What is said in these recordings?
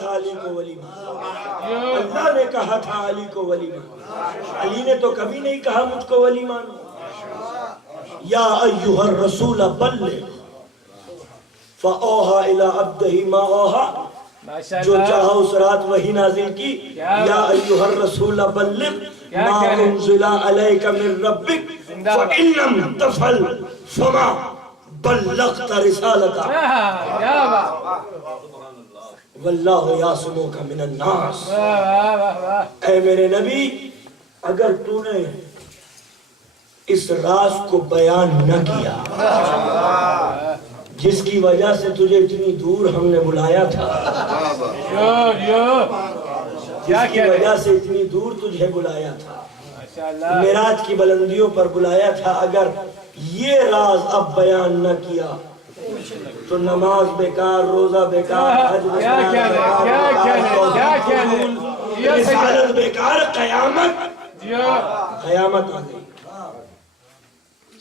تھا علی کو ولی مانو، اللہ نے کہا تھا علی کو ولی مانو، علی نے تو کبھی نہیں کہا مجھ کو ولی مانو۔ یا ایھا الرسول بلغ فاوحی الی عبدہ ما اوحی، جو چاہا اس رات وحی نازل کی، یا ایھا الرسول بلغ ما انزل علیک من ربک فإن لم تفعل فما بلغت رسالتہ واللہ یعصمک من الناس۔ اے میرے نبی، اگر تو نے اس راز کو بیان نہ کیا جس کی وجہ سے تجھے اتنی دور ہم نے بلایا تھا، جس کی وجہ سے اتنی دور تجھے بلایا تھا، معراج کی بلندیوں پر بلایا تھا، اگر یہ راز اب بیان نہ کیا تو نماز بیکار، روزہ بیکار، حج بیکار، رسالت بیکار، قیامت آ گئی،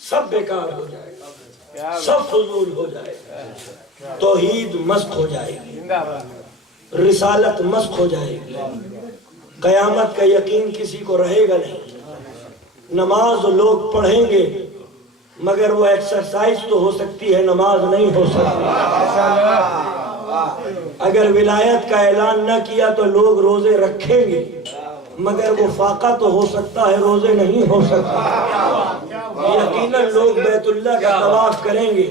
سب بیکار ہو جائے گا، سب فضول ہو جائے گا، توحید مسخ ہو جائے گی، رسالت مسخ ہو جائے گی، قیامت کا یقین کسی کو رہے گا نہیں۔ نماز لوگ پڑھیں گے مگر وہ ایکسرسائز تو ہو سکتی ہے، نماز نہیں ہو سکتی۔ اگر ولایت کا اعلان نہ کیا تو لوگ روزے رکھیں گے مگر وہ فاقہ تو ہو سکتا ہے، روزے نہیں ہو سکتے۔ یقیناً لوگ بیت اللہ کا طواف کریں گے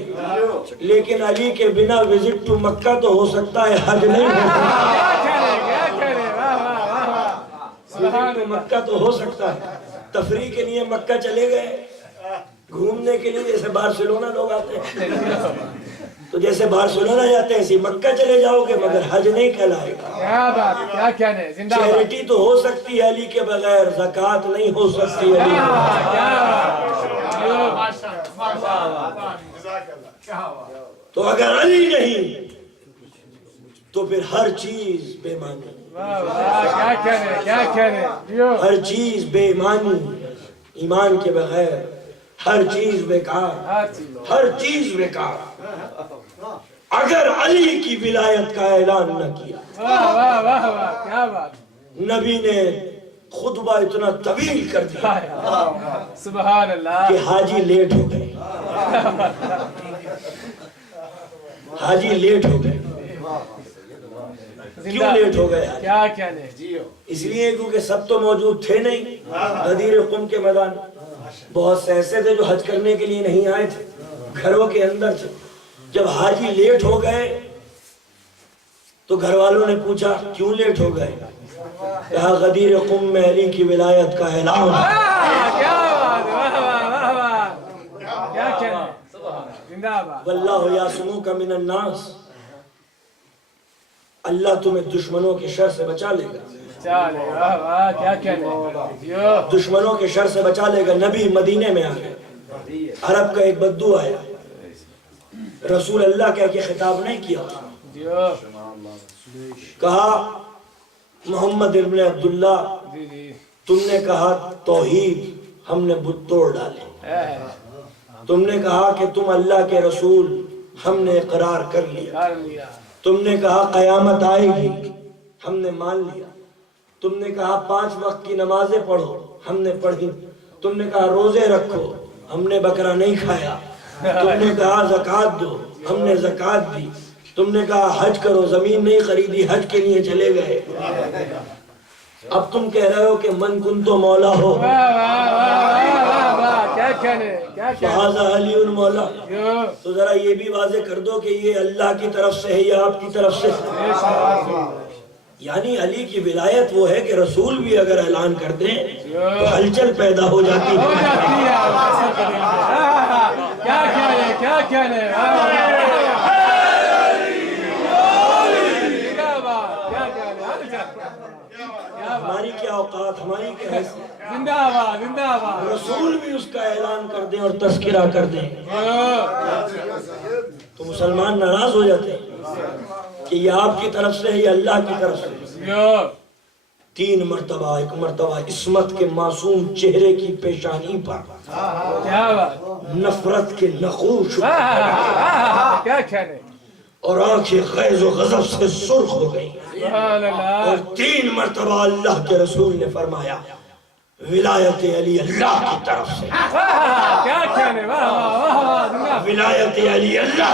لیکن علی کے بنا وزٹ ٹو مکہ تو ہو سکتا ہے، حج نہیں ہو سکتا۔ مکہ تو ہو سکتا ہے، تفریح کے لیے مکہ چلے گئے، گھومنے کے لیے جیسے بارسلونا لوگ آتے ہیں، تو جیسے بارسلونا جاتے ہیں اسی مکہ چلے جاؤ گے مگر حج نہیں کہلائے گا۔ کیا بات، کیا کہنے، زندہ بات۔ چیریٹی تو ہو سکتی ہے علی کے بغیر، زکوٰۃ نہیں ہو سکتی علی تو اگر علی نہیں تو پھر ہر چیز بے معنی، کیا کہنے، کیا کہنے، ہر چیز بے معنی، ایمان کے بغیر ہر چیز بیکار، ہر چیز بیکار۔ اگر علی کی ولایت کا اعلان نہ کیا، واہ واہ واہ واہ، کیا بات، نبی نے خطبہ اتنا طویل کر دیا سبحان اللہ، کہ حاجی لیٹ ہو گئے، حاجی لیٹ ہو گئے۔ کیوں لیٹ ہو گئے؟ کیا کہنے، اس لیے کیونکہ سب تو موجود تھے نہیں، غدیر قم کے میدان بہت سے ایسے تھے جو حج کرنے کے لیے نہیں آئے تھے، گھروں کے اندر تھے۔ جب حاجی لیٹ ہو گئے تو گھر والوں نے پوچھا کیوں لیٹ ہو گئے؟ کہا غدیر قم میں علی کی ولایت کا اعلان۔ کیا بات، واہ واہ واہ واہ، کیا کہنے، زندہ بات۔ واللہ یعصمک من الناس، اللہ تمہیں دشمنوں کے شر سے بچا لے گا، چالے، واہ واہ، کیا کہنے، دشمنوں کے شر سے بچا لے گا۔ نبی مدینے میں آ گئے، عرب کا ایک بدو آیا، رسول اللہ کہہ کے خطاب نہیں کیا، کہا محمد ابن عبداللہ تم نے کہا توحید، ہم نے بت توڑ ڈالے، تم نے کہا کہ تم اللہ کے رسول، ہم نے اقرار کر لیا، تم نے کہا قیامت آئے گی، ہم نے مان لیا، تم نے کہا 5 وقت کی نمازیں پڑھو، ہم نے پڑھی، تم نے کہا روزے رکھو، ہم نے بکرا نہیں کھایا، تم نے کہا زکوٰۃ دو، ہم نے زکوٰۃ دی، تم نے کہا حج کرو، زمین نہیں خریدی، حج کے لیے چلے گئے۔ اب تم کہہ رہے ہو کہ من کن تو مولا ہو، کیا کہنے، کیا کہنے، فہذا علی المولا، تو ذرا یہ بھی واضح کر دو کہ یہ اللہ کی طرف سے ہے یا آپ کی طرف سے؟ یعنی علی کی ولایت وہ ہے کہ رسول بھی اگر اعلان کر دیں تو ہلچل پیدا ہو جاتی ہے۔ کیا کہنے، کیا کہنے، ہماری کیا اوقات، ہماری کیا حیثیت، زندہ آباد، زندہ آباد، رسول بھی اس کا اعلان کر دیں اور تذکرہ کر دیں تو مسلمان ناراض ہو جاتے ہیں کہ یہ آپ کی طرف سے ہے یا اللہ کی طرف سے۔ 3 مرتبہ، ایک مرتبہ عصمت کے معصوم چہرے کی پیشانی پر کیا بات، نفرت کے نقوش، کیا کہنے، اور آنکھیں غیظ و غضب سے سرخ ہو گئی سبحان اللہ اور 3 مرتبہ اللہ کے رسول نے فرمایا ولایت علی اللہ کی طرف سے کیا کہنے واہ واہ واہ واہ ولایت علی اللہ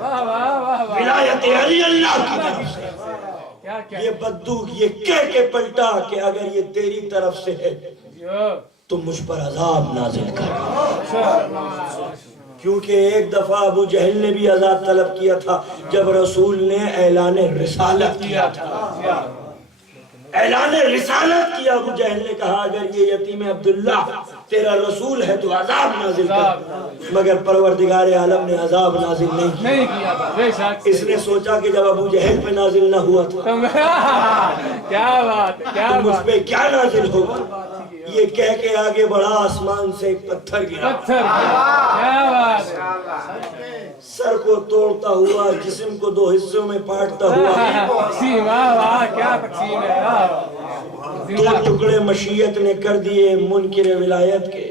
واہ واہ واہ ولایت علی اللہ کی طرف سے کیا کیا یہ بدو یہ کہہ کے پلٹا کہ اگر یہ تیری طرف سے ہے تو مجھ پر عذاب نازل کر کیونکہ ایک دفعہ ابو جہل نے بھی عذاب طلب کیا تھا جب رسول نے اعلان رسالت کیا تھا اعلان رسالت کیا ابو جہل نے کہا اگر یہ یتیم عبداللہ تیرا رسول ہے تو عذاب نازل کر مگر پروردگار عالم نے عذاب نازل نہیں کیا بے شک اس نے سوچا کہ جب ابو جہل پہ نازل نہ ہوا تھا کیا بات کیا تو مجھ بات پہ کیا نازل ہوگا یہ کہہ کے آگے بڑھا آسمان سے ایک پتھر گرا پتھر کیا بات سر کو توڑتا ہوا جسم کو 2 حصوں میں بانٹتا ہوا تقسیم واہ واہ کیا تقسیم ہے 2 ٹکڑے مشیت نے کر دیے منکر ولایت کے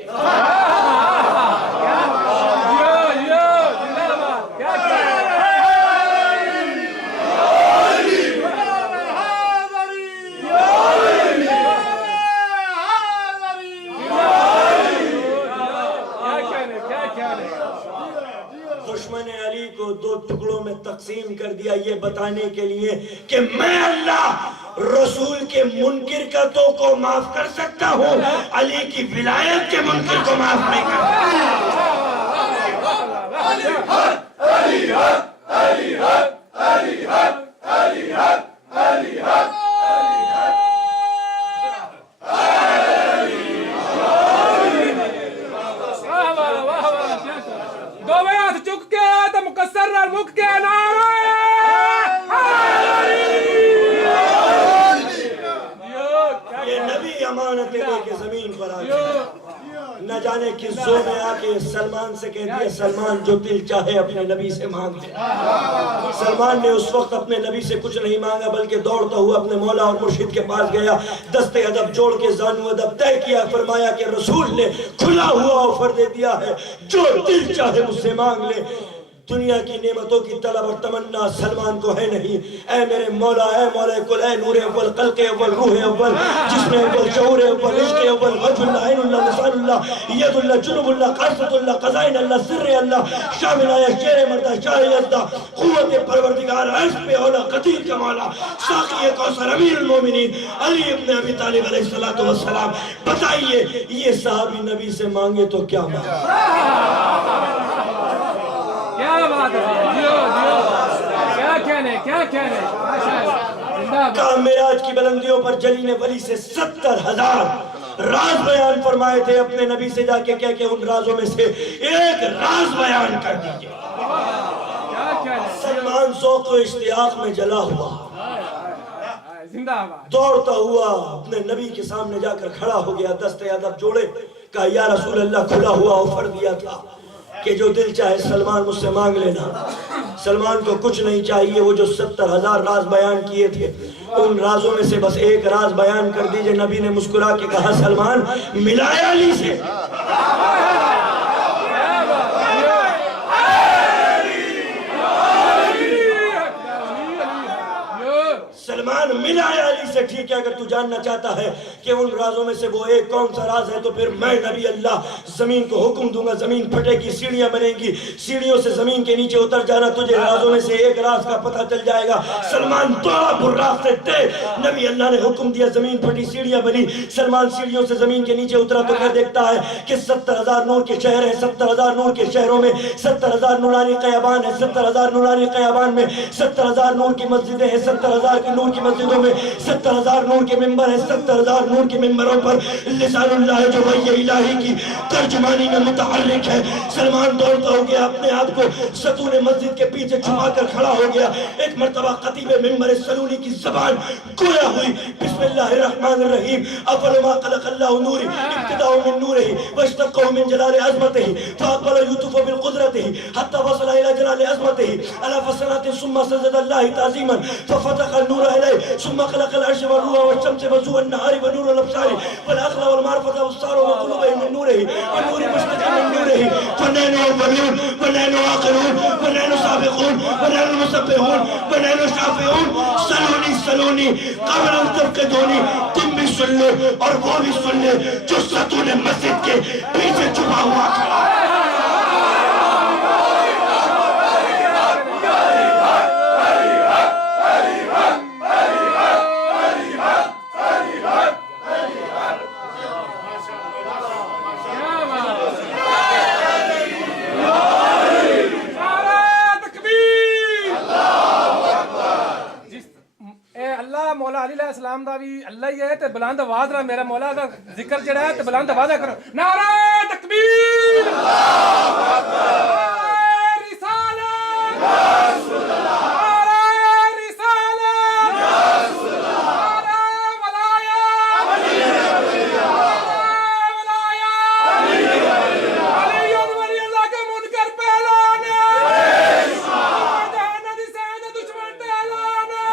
دشمن علی کو 2 ٹکڑوں میں تقسیم کر دیا یہ بتانے کے لیے کہ میں اللہ رسول کے منکر کا تو کو معاف کر سکتا ہوں علی کی ولایت کے منکر کو معاف نہیں کر سکتا نہ جانے کس زور میں آکے سلمان سے کہہ دیا سلمان جو دل چاہے اپنے نبی سے مانگ لے سلمان نے اس وقت اپنے نبی سے کچھ نہیں مانگا بلکہ دوڑتا ہوا اپنے مولا اور مرشد کے پاس گیا دست ادب جوڑ کے زانو ادب طے کیا فرمایا کہ رسول نے کھلا ہوا آفر دے دیا ہے جو دل چاہے مجھ سے مانگ لے دنیا کی نعمتوں کی طلب اور تمنا سلمان کو ہے نہیں اے میرے مولا اے مولا کل اے نور اول خلق اول روح اول جسم اول شعور اول عشق اول وجہ اللہ عین اللہ لسان اللہ ید اللہ جنوب اللہ قاصد اللہ قضائن اللہ سر اللہ شامل آیا شیر مردہ شاہ یزدہ قوت پروردگار عشق پہ اولا قدیر کا مولا ساقی کوثر امیر المومنین علی ابن ابی طالب علیہ السلام بتائیے یہ صحابی نبی سے مانگے تو کیا مانگے کیا بات ہے کیا کہنے کہا معراج کی بلندیوں پر جلیل ولی سے 70,000 راز بیان فرمائے تھے اپنے نبی سے جا کے کہہ کے ان رازوں میں سے ایک راز بیان کر دیجئے سلمان ذوق و اشتیاق میں جلا ہوا دوڑتا ہوا اپنے نبی کے سامنے جا کر کھڑا ہو گیا دست ادب جوڑے کہا یا رسول اللہ کھلا ہوا آفر دیا تھا کہ جو دل چاہے سلمان مجھ سے مانگ لینا سلمان کو کچھ نہیں چاہیے وہ جو 70,000 راز بیان کیے تھے ان رازوں میں سے بس ایک راز بیان کر دیجئے نبی نے مسکرا کے کہا سلمان ملایا علی سے سلمان ملا ہے علی سے ٹھیک ہے اگر تو جاننا چاہتا ہے کہ ان رازوں میں سے وہ ایک کون سا راز ہے تو پھر میں نبی اللہ زمین کو حکم دوں گا زمین پھٹے گی سیڑھیاں بنیں گی سیڑھیوں سے زمین کے نیچے اتر جانا تجھے رازوں میں سے ایک راز کا پتہ چل جائے گا سلمان دوڑا براق سے دے نبی اللہ نے حکم دیا زمین پھٹی سیڑھیاں بنی سلمان سیڑھیوں سے زمین کے نیچے اترا تو کیا دیکھتا ہے کہ 70,000 نور کے شہر ہیں 70,000 نور کے شہروں میں 70,000 نورانی قیابان ہیں 70,000 نورانی قیابان میں 70,000 نور کی مسجدیں ہیں 70,000 کی نور کی مسجدوں میں 70,000 نور کے ممبر ہیں 70,000 نور کے ممبروں پر لسان اللہ جو وحی الہی کی ترجمانی میں متحرک ہے سلمان دوڑتا ہو گیا اپنے آپ کو ستون مسجد کے پیچھے چھپا کر کھڑا ہو گیا ایک مرتبہ خطیب ممبر سلونی کی زبان گویا ہوئی بسم اللہ الرحمن الرحیم اول ما خلق اللہ نوری ابتداء من نورہی واشتقہ من جلال عظمتہی فاقبل یوتف بالقدرتہی حتی وصل الى جلال عظمتہی علی فصلات ثم سجد اللہ تعظیما ففتق النور علیہ ثم خلق العرش والروح والشمس وضوء النهار ونور الابصار والاخلاق والمعرفة والصار وقلوبهم من نوره والنور مشتق من نوره فنان وبنون ونحن آخرون ونحن سابقون ونحن مسبحون ونحن شافعون سلونی سلونی قبل ان تفقدونی. تم بھی سن لے اور وہ بھی سن لے جو ستون مسجد کے پیچھے چھپا ہوا کھڑا ہے. مولا علی علیہ السلام دا بھی اللہ ہی ہے تے بلند آواز نال میرا مولا دا ذکر جڑا ہے تے بلند آواز کرو. نعرہ تکبیر، اللہ اکبر، رسالت یا رسول اللہ، نعرہ رسالت یا رسول اللہ، نعرہ ولایت علی ولی اللہ، علی ولی اللہ کے منکر پہ اعلان ہے، دہنہ دی سید دشمن تے اعلان ہے،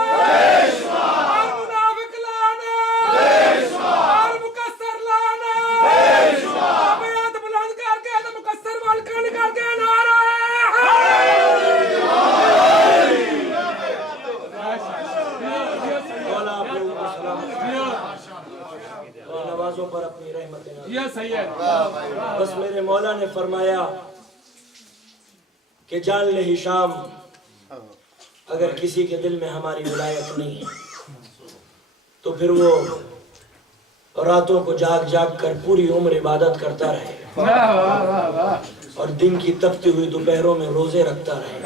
پر اپنی رحمت بس میرے مولا نے فرمایا کہ جان لے ہشام اگر کسی کے دل میں ہماری ولایت نہیں ہے تو پھر وہ راتوں کو جاگ جاگ کر پوری عمر عبادت کرتا رہے اور دن کی تپتی ہوئی دوپہروں میں روزے رکھتا رہے،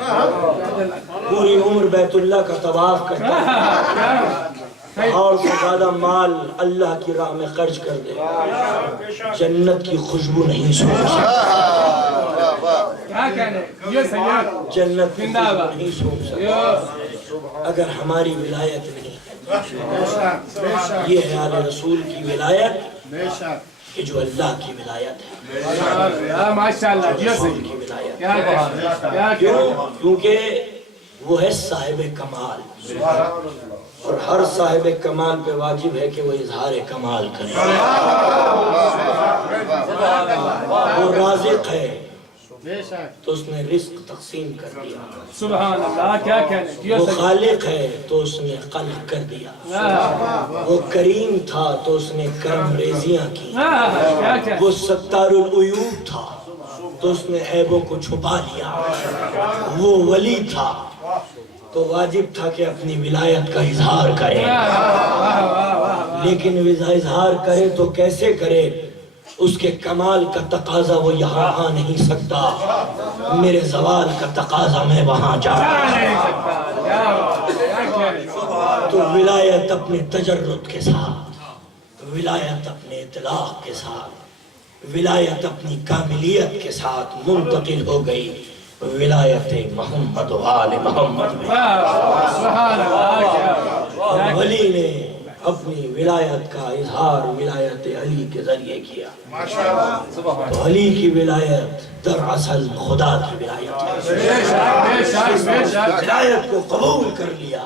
پوری عمر بیت اللہ کا طواف کرتا رہے اور سے زیادہ مال اللہ کی راہ میں خرچ کر دے، جنت کی خوشبو نہیں سونگ سکتا، جنت کی خوشبو نہیں سونگ سکتا اگر ہماری ولایت نہیں ہے. یہ ہے آل رسول کی ولایت کہ جو اللہ کی ولایت ہے، رسول کی ولایت. کیونکہ وہ ہے صاحب کمال اور ہر صاحب کمال پہ واجب ہے کہ وہ اظہار کمال کرے. وہ رازق ہے تو اس نے رزق تقسیم کر دیا، سبحان اللہ، کیا کہنے. وہ خالق ہے تو اس نے خلق کر دیا، وہ کریم تھا تو اس نے کرم ریزیاں کی، وہ ستار العیوب تھا تو اس نے عیبوں کو چھپا لیا، وہ ولی تھا تو واجب تھا کہ اپنی ولایت کا اظہار کرے، لیکن اظہار کرے تو کیسے کرے؟ اس کے کمال کا تقاضا وہ یہاں آ نہیں سکتا، میرے زوال کا تقاضا میں وہاں جا نہیں سکتا. تو ولایت اپنے تجرد کے ساتھ، ولایت اپنے اطلاق کے ساتھ، ولایت اپنی کاملیت کے ساتھ منتقل ہو گئی ولایت محمد و آل محمد میں. ولی نے اپنی ولایت کا اظہار ولایت علی کے ذریعے کیا. تو علی کی ولایت دراصل خدا کی ولایت ہے. ولایت کو قبول کر لیا،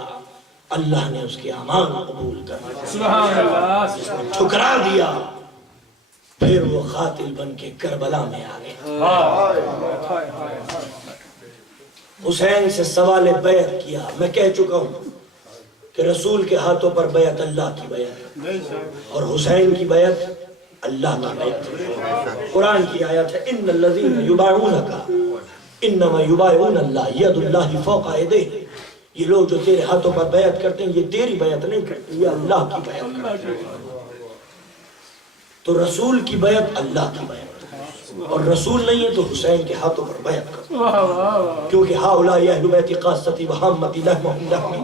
اللہ نے اس کے اعمال قبول کر لیا، اس نے ٹھکرا دیا، پھر وہ قاتل بن کے کربلا میں آ گیا. حسین سے سوال بیعت کیا. میں کہہ چکا ہوں کہ رسول کے ہاتھوں پر بیعت اللہ کی بیعت اور حسین کی بیعت اللہ کی بیعت. قرآن کی آیت ہے ان الذین یبایعونک انما یبایعون اللہ ید اللہ فوق ایدیہم. یہ لوگ جو تیرے ہاتھوں پر بیعت کرتے ہیں یہ تیری بیعت نہیں کرتے، یہ اللہ کی بیعت کرتے ہیں. تو رسول کی بیعت اللہ کی بیعت اور رسول نہیں ہے تو حسین کے ہاتھوں پر بیعت کرو، کیونکہ ہؤلاء اہل بیت قاصتی وحامتی لحمہم لحمی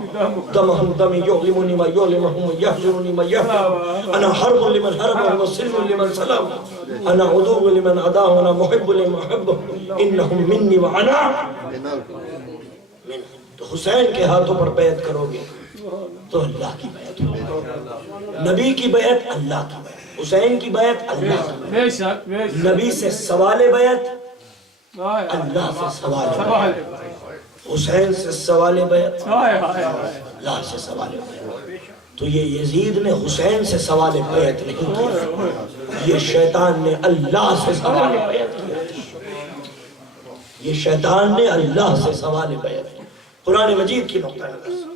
دمہم دمی یعلمونی ما یعلمہم یحجرونی ما یحجرون انا حرب لمن حربہم وسلم لمن سلم انا عدو لمن عداہ انا محب لمن محبہم انہم منی وانا من. تو حسین کے ہاتھوں پر بیعت کرو گے تو اللہ کی بیعت ہوگی، نبی کی بیعت اللہ کی بیعت، حسین کی بیعت اللہ کی بیعت، نبی سے سوال بیعت اللہ سے سوال بیعت، حسین سے سوال بیعت اللہ سے سوال بیعت. تو یہ یزید نے حسین سے سوال بیعت نہیں کیا، یہ شیطان نے اللہ سے سوال بیعت کیا. یہ شیطان نے اللہ سے سوال بیعت کی، قرآن مجید کی نقطہ نظر سے۔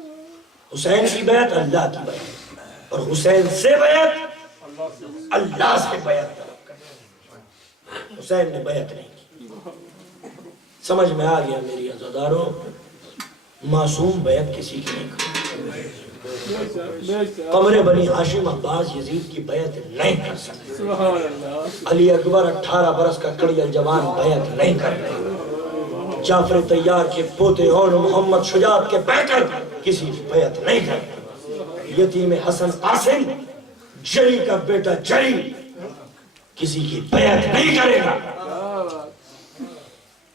حسین کی بیعت اللہ کی بیعت، اور حسین سے بیعت اللہ سے بیعت طلب کریں۔ حسین نے بیعت نہیں کی۔ سمجھ میں آ گیا میری عزیزانو، معصوم بیعت کسی کی نہیں کرتا۔ قمر بنی ہاشم عباس یزید کی بیعت نہیں کر سکتے، علی اکبر 18 برس کا کڑیا جوان بیعت نہیں کر رہے، جعفر طیار کے پوتے اور محمد شجاعت کے بیٹر کسی کی بیعت نہیں کرتے، یتیم حسن قاسم جری کا بیٹا جری کسی کی بیعت نہیں کرے گا۔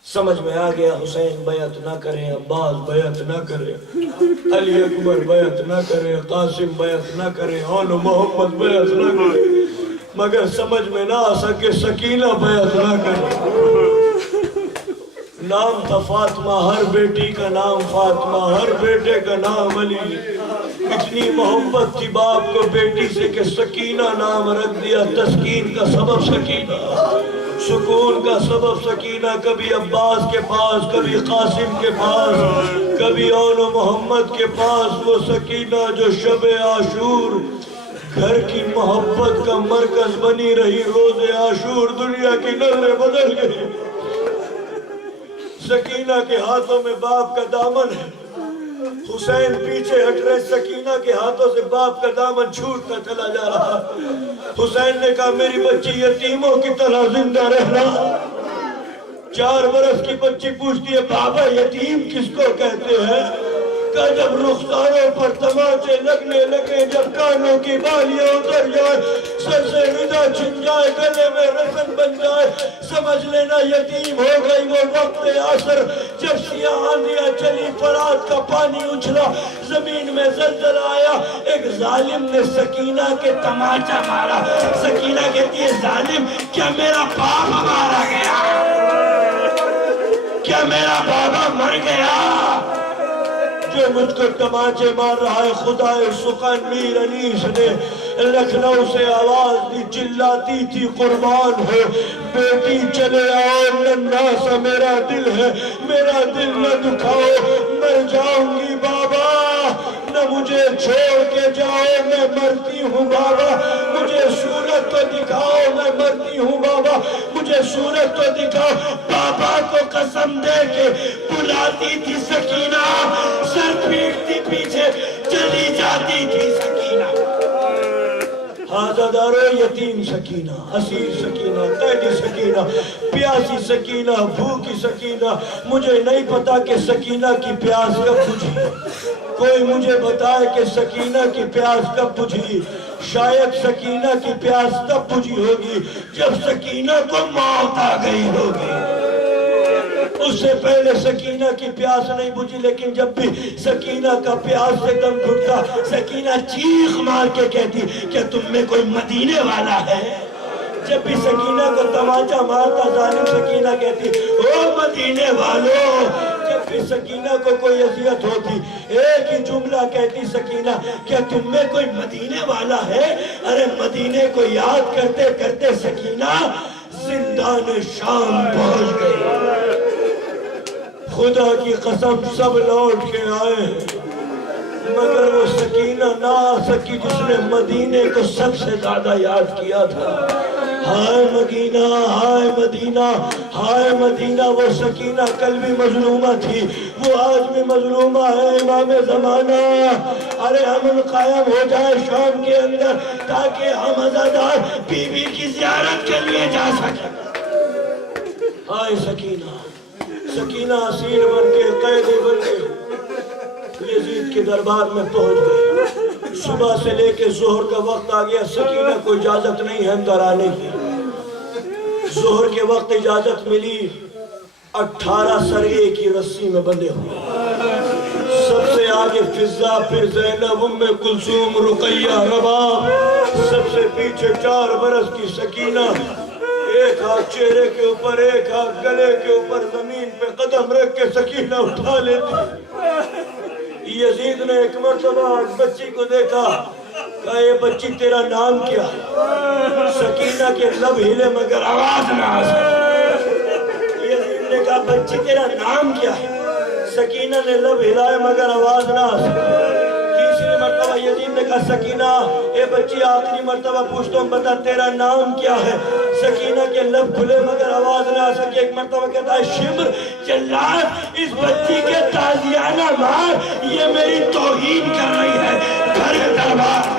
سمجھ میں آ گیا، حسین بیعت نہ کرے، عباس بیعت نہ کرے، علی اکبر بیعت نہ کرے، قاسم بیعت نہ کرے، اور محمد بیعت نہ کرے، مگر سمجھ میں نہ آ سکے سکینہ بیعت نہ کرے۔ نام تھا فاطمہ، ہر بیٹی کا نام فاطمہ، ہر بیٹے کا نام علی، اتنی محبت تھی باپ کو بیٹی سے کہ سکینہ نام رکھ دیا، تسکین کا سبب سکینہ، سکون کا سبب سکینہ، کبھی عباس کے پاس، کبھی قاسم کے پاس، کبھی اون محمد کے پاس، وہ سکینہ جو شب عاشور گھر کی محبت کا مرکز بنی رہی، روز عاشور دنیا کی نظریں بدل گئی۔ سکینہ کے ہاتھوں میں باپ کا دامن ہے، حسین پیچھے ہٹ رہے، سکینہ کے ہاتھوں سے باپ کا دامن چھوٹتا چلا جا رہا۔ حسین نے کہا میری بچی یتیموں کی طرح زندہ رہنا۔ 4 برس کی بچی پوچھتی ہے بابا یتیم کس کو کہتے ہیں؟ کہا جب رخساروں پر تماچے لگنے لگے، جب کانوں کی بالیاں اتر جائے، سر سے ردا چھن جائے، گلے میں رسن بن جائے، سمجھ لینا یتیم ہو گئی۔ وہ وقت عصر جب سیاہ آندھیاں چلی، فرات کا پانی اچھلا، زمین میں زلزلہ آیا، ایک ظالم نے سکینہ کے تماچا مارا۔ سکینہ کہتی ہے ظالم کیا میرا باپ مارا گیا؟ کیا میرا بابا مر گیا؟ جو مجھ کو تماچے مار رہا ہے، خدا سخن میر انیس نے لکھنؤ سے آواز دی، چلاتی تھی قربان ہو بیٹی چلے آؤ، ننھا سا میرا دل ہے، میرا دل نہ دکھاؤ، مر جاؤں گی بابا، نہ مجھے چھوڑ کے جاؤ، میں مرتی ہوں بابا، مجھے صورت تو دکھاؤ، میں مرتی ہوں بابا، مجھے صورت تو دکھاؤ۔ بابا کو قسم دے کے بلاتی تھی سکینہ، سر پیٹتی پیچھے چلی جاتی تھی سکینہ۔ حاضردارو یتیم سکینہ، اسیر سکینہ، قیدی سکینہ، پیاسی سکینہ، بھوکی سکینہ، مجھے نہیں پتا کہ سکینہ کی پیاس کب بجھی، کوئی مجھے بتائے کہ سکینہ کی پیاس کب بجھی۔ شاید سکینہ کی پیاس تب بجھی ہوگی جب سکینہ کو موت آ گئی ہوگی، اس سے پہلے سکینہ کی پیاس نہیں بجھی، لیکن جب بھی سکینہ کا پیاس سے دم گھٹتا، سکینہ چیخ مار کے کہتی کیا تم میں کوئی مدینے والا ہے؟ جب بھی سکینہ کو تماچا مارتا، ظالم سکینہ کہتی او مدینے والو۔ جب بھی سکینہ کو کوئی اذیت ہوتی، ایک ہی جملہ کہتی سکینہ کیا تم میں کوئی مدینے والا ہے؟ ارے مدینے کو یاد کرتے کرتے سکینہ زندان شام پہنچ گئی۔ خدا کی قسم سب لوٹ کے آئے، مگر وہ سکینہ نہ آ سکی جس نے مدینے کو سب سے زیادہ یاد کیا تھا۔ ہائے مدینہ، ہائے مدینہ، ہائے مدینہ۔ وہ سکینہ کل بھی مظلومہ تھی، وہ آج بھی مظلومہ ہے۔ امام زمانہ، ارے امن قائم ہو جائے شام کے اندر تاکہ ہم عزادار بی بی کی زیارت کے لیے جا سکیں۔ ہائے سکینہ، سکینہ اسیر بن کے، قیدی بن کے یزید کے دربار میں پہنچ گئی۔ صبح سے لے کے ظہر کا وقت آ گیا، سکینہ کو اجازت نہیں ہے اندر آنے کی۔ ظہر کے وقت اجازت ملی، 18 سرے کی رسی میں بندھے ہوئے، سب سے آگے فضہ، پھر زینب، ام کلثوم، رقیہ، رباب، سب سے پیچھے 4 برس کی سکینہ، ایک ہاتھ چہرے کے اوپر، ایک ہاتھ گلے کے اوپر، زمین پہ قدم رکھ کے سکینہ اٹھا لیتی۔ یزید نے ایک مرتبہ بچی کو دیکھا، کہا یہ بچی تیرا نام کیا؟ سکینہ کے لب ہلے مگر آواز نہ آ سکی۔ یزید نے کہا بچی تیرا نام کیا ہے؟ سکینہ نے لب ہلائے مگر آواز نہ آ سکی۔ تیسری مرتبہ یزید نے کہا سکینہ اے بچی آخری مرتبہ پوچھتا ہوں بتا تیرا نام کیا ہے؟ سکینہ کے لب کھلے مگر آواز نہ آ سکی۔ ایک مرتبہ کہتا ہے شمر جلاد اس بچی کے تازیانہ مار، یہ میری توہین کر رہی ہے، گھر دربار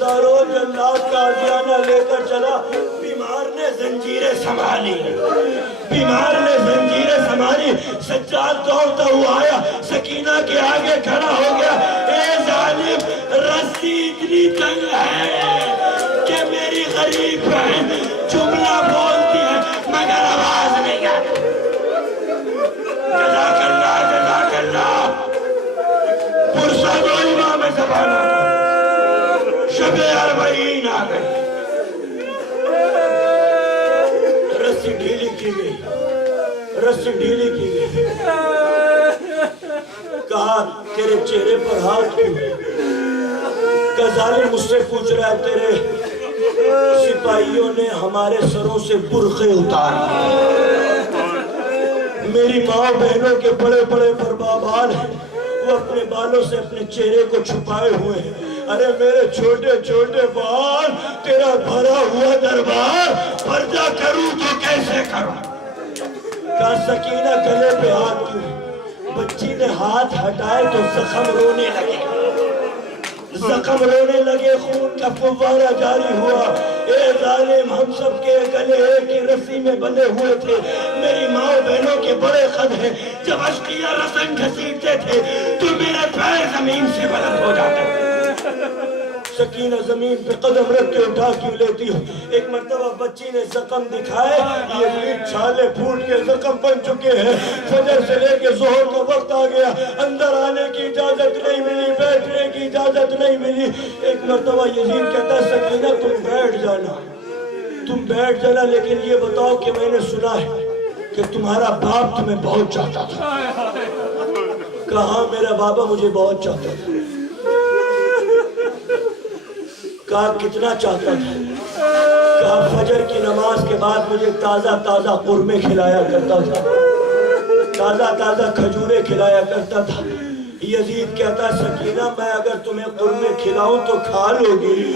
دارو جلاد کا آزیانہ لے کر چلا۔ بیمار نے زنجیریں سنبھالی، بیمار نے زنجیریں سنبھالی، سجاد دوڑتا ہوا آیا، سکینہ کے آگے کھڑا ہو گیا۔ اے ظالم رسی اتنی تنگ ہے کہ میری غریب بہن جملہ بولتی ہے مگر آواز نہیں آتی۔ جزاک اللہ جزاک اللہ، پرسہ دو امام زبانہ شب اربعین آ گئی، رسی ڈھیلی کی گئی، رسی ڈھیلی کی گئی۔ کہا تیرے چہرے پر ہاتھ کیوں؟ کہ ظالم مجھ سے پوچھ رہا ہے تیرے سپاہیوں نے ہمارے سروں سے برخے اتار میری ماں بہنوں کے بڑے بڑے بربا بال ہیں، وہ اپنے بالوں سے اپنے چہرے کو چھپائے ہوئے ہیں۔ ارے میرے چھوٹے چھوٹے بال، تیرا بھرا ہوا دربار، پردہ کروں تو کیسے کروں؟ کہا سکینہ گلے پہ ہاتھ کیوں؟ بچی نے ہاتھ ہٹائے تو زخم رونے لگے، زخم رونے لگے، خون کا فوارہ جاری ہوا۔ اے ظالم ہم سب کے گلے ایک ہی رسی میں بندھے ہوئے تھے، میری ماں بہنوں کے بڑے قد ہیں، جب اشقیہ رسن گھسیٹتے تھے تو میرے پیر زمین سے بلند ہو جاتے تھے۔ سکینہ زمین پہ قدم رکھ کے اٹھا کیوں لیتی ہو؟ ایک مرتبہ بچی نے زخم دکھائے، یہ چھالے پھوٹ کے زخم بن چکے ہیں، فجر سے لے کے ظہر کا وقت آ گیا، اندر آنے کی اجازت نہیں ملی، بیٹھنے کی اجازت نہیں ملی۔ ایک مرتبہ یزید کہتا ہے سکینہ تم بیٹھ جانا، تم بیٹھ جانا، لیکن یہ بتاؤ کہ میں نے سنا ہے کہ تمہارا باپ تمہیں بہت چاہتا تھا۔ کہا میرا بابا مجھے بہت چاہتا تھا۔ کہا کتنا چاہتا تھا؟ کہا فجر کی نماز کے بعد مجھے تازہ تازہ قورمے کھلایا کرتا تھا، تازہ تازہ کھجورے کھلایا کرتا تھا۔ یزید کہتا ہے سکینہ میں اگر تمہیں قورمے کھلاؤں تو کھا لو گی؟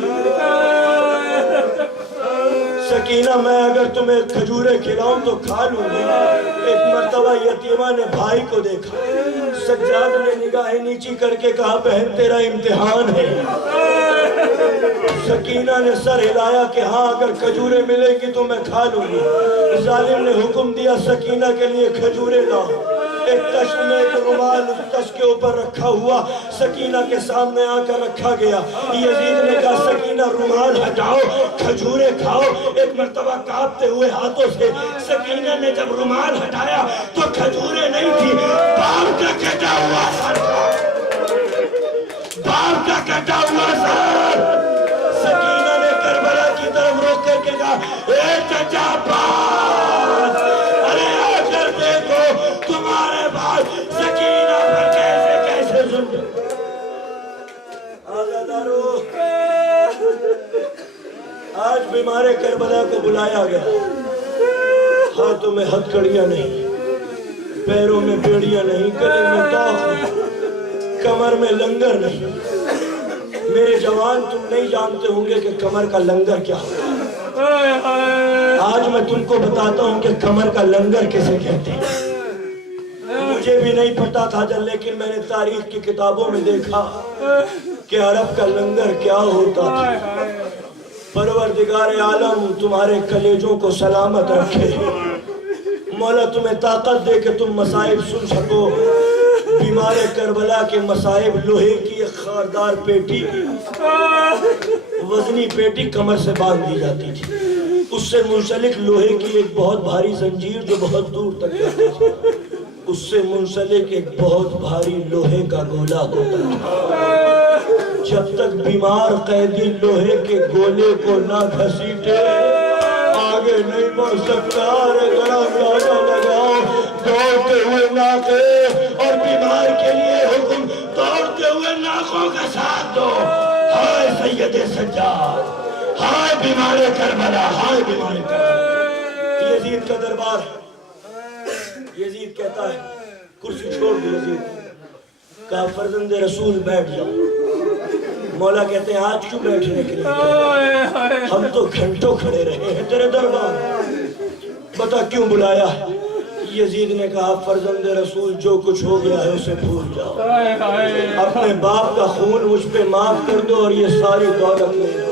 سکینہ میں اگر تمہیں کھجورے کھلاؤں تو کھا لوں گی؟ ایک مرتبہ یتیمہ نے بھائی کو دیکھا، سجاد نے نگاہیں نیچی کر کے کہا بہن تیرا امتحان ہے۔ سکینہ نے سر ہلایا کہ ہاں اگر کھجورے ملیں گی تو میں کھا لوں گی۔ ظالم نے حکم دیا سکینہ کے لیے کھجورے لاؤ۔ ایک تشت میں ایک رومال اس تشت کے اوپر رکھا ہوا سکینہ کے سامنے آ کر رکھا گیا۔ یزید نے کہا سکینہ رومال ہٹاؤ، کھجورے کھاؤ۔ ایک مرتبہ کانپتے ہوئے ہاتھوں سے سکینہ نے جب رومال ہٹایا تو کھجورے نہیں تھی، باپ کا کٹا ہوا سر تھا، باپ کا کٹا ہوا سر۔ سکینہ نے کربلا کی طرف روک کر کے کہا اے چچا باپ، ارے آ کر دیکھو تمہارے باپ سکینہ پر کیسے کیسے ظلم۔ آزادارو آج بیمار کربلا کو بلایا گیا، ہاتھوں میں ہتھکڑیاں نہیں، پیروں میں بیڑیاں نہیں، گلے میں توق نہیں، کمر میں لنگر نہیں۔ میرے جوان تم نہیں جانتے ہوں گے کہ کمر کا لنگر کیا ہوتا ہے۔ آج میں تم کو بتاتا ہوں کہ کمر کا لنگر کسے کہتے ہیں۔ مجھے بھی نہیں پتا تھا جب، لیکن میں نے تاریخ کی کتابوں میں دیکھا کہ عرب کا لنگر کیا ہوتا تھا۔ پروردگار عالم تمہارے کلیجوں کو سلامت رکھے، مولا تمہیں طاقت دے کہ تم مصائب سن سکو۔ بیمار کربلا کے مصائب لوہے کی ایک خاردار پیٹی، وزنی پیٹی کمر سے باندھ دی جاتی تھی، اس سے منسلک لوہے کی ایک بہت بھاری زنجیر جو بہت دور تک جاتی تھی، اس سے منسلک ایک بہت بھاری لوہے کا گولا ہوتا تھا۔ جب تک بیمار قیدی لوہے کے گولے کو نہ گھسیٹے آگے نہیں بڑھ سکتا۔ ذرا اندازہ لگاؤ، دوڑتے ہوئے ناقے، اور بیمار کے لیے حکم دوڑتے ہوئے ناقوں کا ساتھ دو۔ ہائے سید سجاد، ہائے بیمار کربلا، ہائے بیمار کربلا۔ یزید کا دربار. یزید کہتا ہے کرسی چھوڑ دو. یزید کہا فرزند رسول بیٹھ جاؤ. مولا کہتے ہیں آج کیوں بیٹھنے کے لیے؟ ہم تو گھنٹوں کھڑے رہے ہیں تیرے دربار. بتا کیوں بلایا؟ یزید نے کہا فرزند رسول جو کچھ ہو گیا ہے اسے بھول جاؤ. اپنے باپ کا خون مجھ پہ معاف کر دو اور یہ ساری دولت لے لو.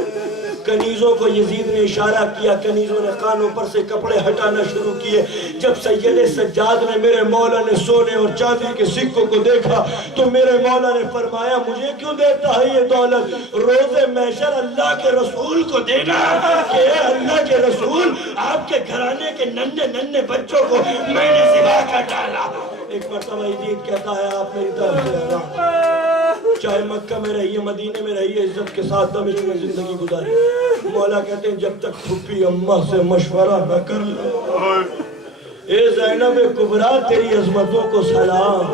کنیزوں کو یزید نے اشارہ کیا. کنیزوں نے کانوں پر سے کپڑے ہٹانا شروع کیے. جب سید سجاد نے میرے مولا نے سونے اور چاندی کے سکوں کو دیکھا تو میرے مولا نے فرمایا مجھے کیوں دیتا ہے یہ دولت؟ روز محشر اللہ کے رسول کو دینا کہ اے اللہ کے رسول آپ کے گھرانے کے ننھے ننھے بچوں کو میں نے ذبح کر ڈالا. ایک مرتبہ یزید کہتا ہے آپ میری طرف سے چاہے مکہ میں رہیے مدینے میں رہیے عزت کے ساتھ دمشق میں زندگی گزاری. مولا کہتے ہیں جب تک پھپھی اماں سے مشورہ نہ کر لو. اے زینب کبریٰ تیری عظمتوں کو سلام.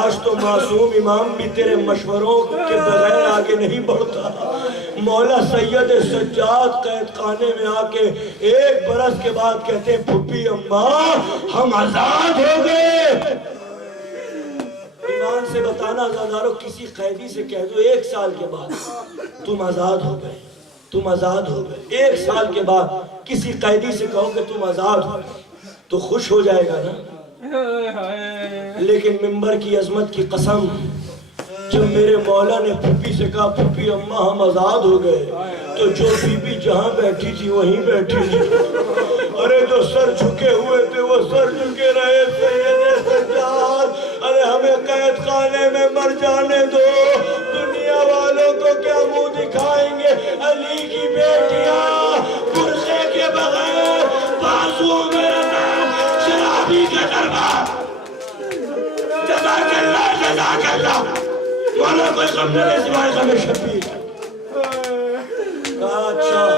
آج تو معصوم امام بھی تیرے مشوروں کے بغیر آگے نہیں بڑھتا. مولا سید سجاد قید خانے میں آ کے 1 برس کے بعد کہتے ہیں پھپھی اماں ہم آزاد ہو گئے. ایمان سے بتانا آزادارو کسی قیدی سے کہہ دو 1 سال کے بعد تم آزاد ہو گئے. تم آزاد ہو گئے. 1 سال کے بعد کسی قیدی سے کہو کہ تم آزاد ہو تو خوش ہو جائے گا نا. لیکن منبر کی عظمت کی قسم جب میرے مولا نے پھپھی سے کہا پھپھی اماں ہم آزاد ہو گئے تو جو بی بی جہاں بیٹھی تھی وہیں بیٹھی تھی. ارے جو سر جھکے ہوئے تھے وہ سر جھکے رہے. سید سجاد ارے ہمیں قید خانے میں مر جانے دو. دنیا والوں کو کیا منہ دکھائیں گے؟ علی کی بیٹیاں برقعے کے بغیر بازوؤں میں شرابی کا دربار. جزاک اللہ جزاک اللہ. مولا کوئی غم نہ لے سوائے غم شبیر. کہا اچھا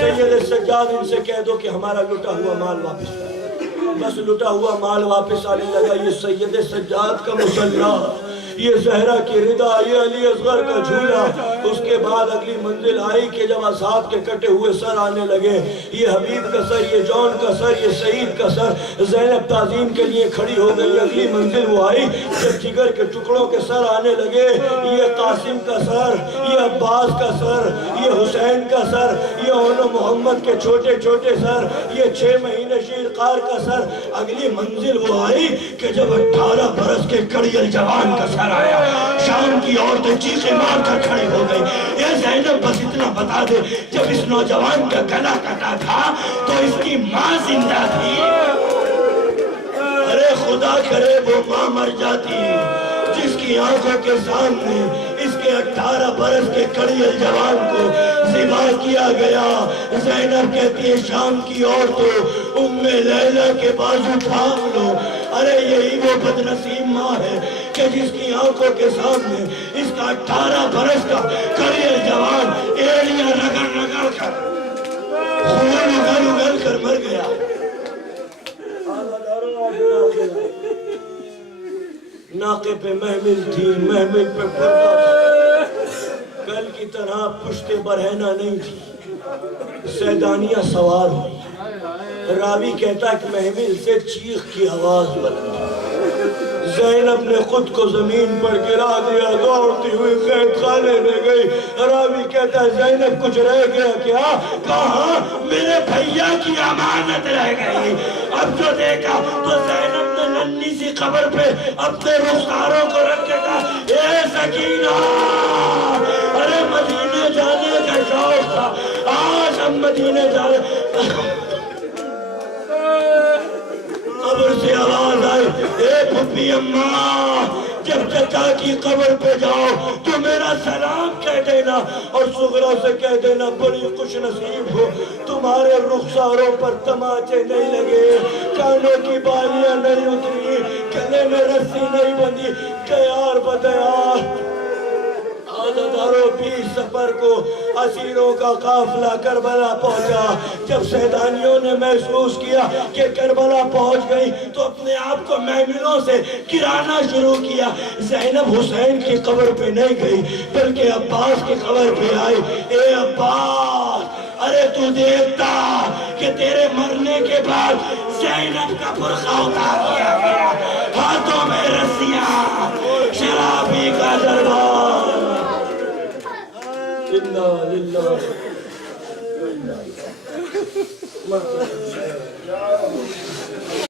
سید سجاد ان سے کہہ دو کہ ہمارا لٹا ہوا مال واپس کرو. بس لٹا ہوا مال واپس آنے لگا. یہ سید سجاد کا مسلح، یہ زہرا کی ردا، یہ علی اصغر کا جھولا. اس کے بعد اگلی منزل آئی کہ جب اصحاب کے کٹے ہوئے سر آنے لگے. یہ حبیب کا سر، یہ جون کا سر، یہ سعید کا سر. زینب تعظیم کے لیے کھڑی ہو گئی. اگلی منزل وہ آئی جب جگر کے ٹکڑوں کے سر آنے لگے. یہ قاسم کا سر، یہ عباس کا سر، یہ حسین کا سر، یہ اونو محمد کے چھوٹے چھوٹے سر، یہ 6 مہینے شیرقار کا سر. اگلی منزل وہ آئی کہ جب 18 برس کے کڑیل جوان کا سر آیا. شام کی عورتیں چیخیں مار کر کھڑی ہو گئی. اے زینب بس اتنا بتا دے جب اس نوجوان کا گلا کٹا تھا تو اس کی ماں زندہ تھی؟ ارے خدا کرے وہ ماں مر جاتی جس کی آنکھوں کے سامنے اس کے 18 برس کے کڑیل جوان کو ذبح کیا گیا. زینب کہتی ہے شام کی عورتوں ام لیلہ کے بازو تھام لو. ارے یہی وہ بدنصیب ماں ہے کہ جس کی آنکھوں کے سامنے اس کا 18 برس کا کڑیل جوان ایڑیاں رگڑ رگڑ کر خون اگل اگل کر مر گیا. ناقے پہ محمل تھی، محمل پہ پردہ تھا. کل کی طرح پشت برہنہ نہیں تھی. سیدانیاں سوار ہوئی. راوی کہتا ہے کہ محمل سے چیخ کی آواز بلند. زینب نے خود کو زمین پر گرا دیا. دوڑتی ہوئی قید خانے میں گئی. راوی کہتا ہے زینب کچھ رہ گیا کیا؟ کہاں میرے بھیا کی امانت رہ گئی. اب جو دیکھا تو زینب نے ننھی سی قبر پہ اپنے رخساروں کو رکھ کے کہا اے سکینہ. ارے مدینے جانے کا شوق تھا، آج ہم مدینے جانے. قبر سے آواز آئی اے پھپھی اماں جب چچا کی قبر پہ جاؤ تو میرا سلام کہہ دینا اور صغرا سے کہہ دینا بڑی خوش نصیب ہو تمہارے رخساروں پر تماچے نہیں لگے، کانوں کی بالیاں نہیں اتری، گلے میں رسی نہیں بندھی. دیار بدیار عزاداروں 20 سفر کو اسیروں کا قافلہ کربلا پہنچا. جب سیدانیوں نے محسوس کیا کہ کربلا پہنچ گئی تو اپنے آپ کو محملوں سے گرانا شروع کیا. زینب حسین کی قبر پہ نہیں گئی بلکہ عباس کی قبر پہ آئی. اے عباس ارے تو دیکھتا کہ تیرے مرنے کے بعد زینب کا برقع اتار دیا گیا، ہاتھوں میں رسیاں، شرابی کا دربار۔ انا للہ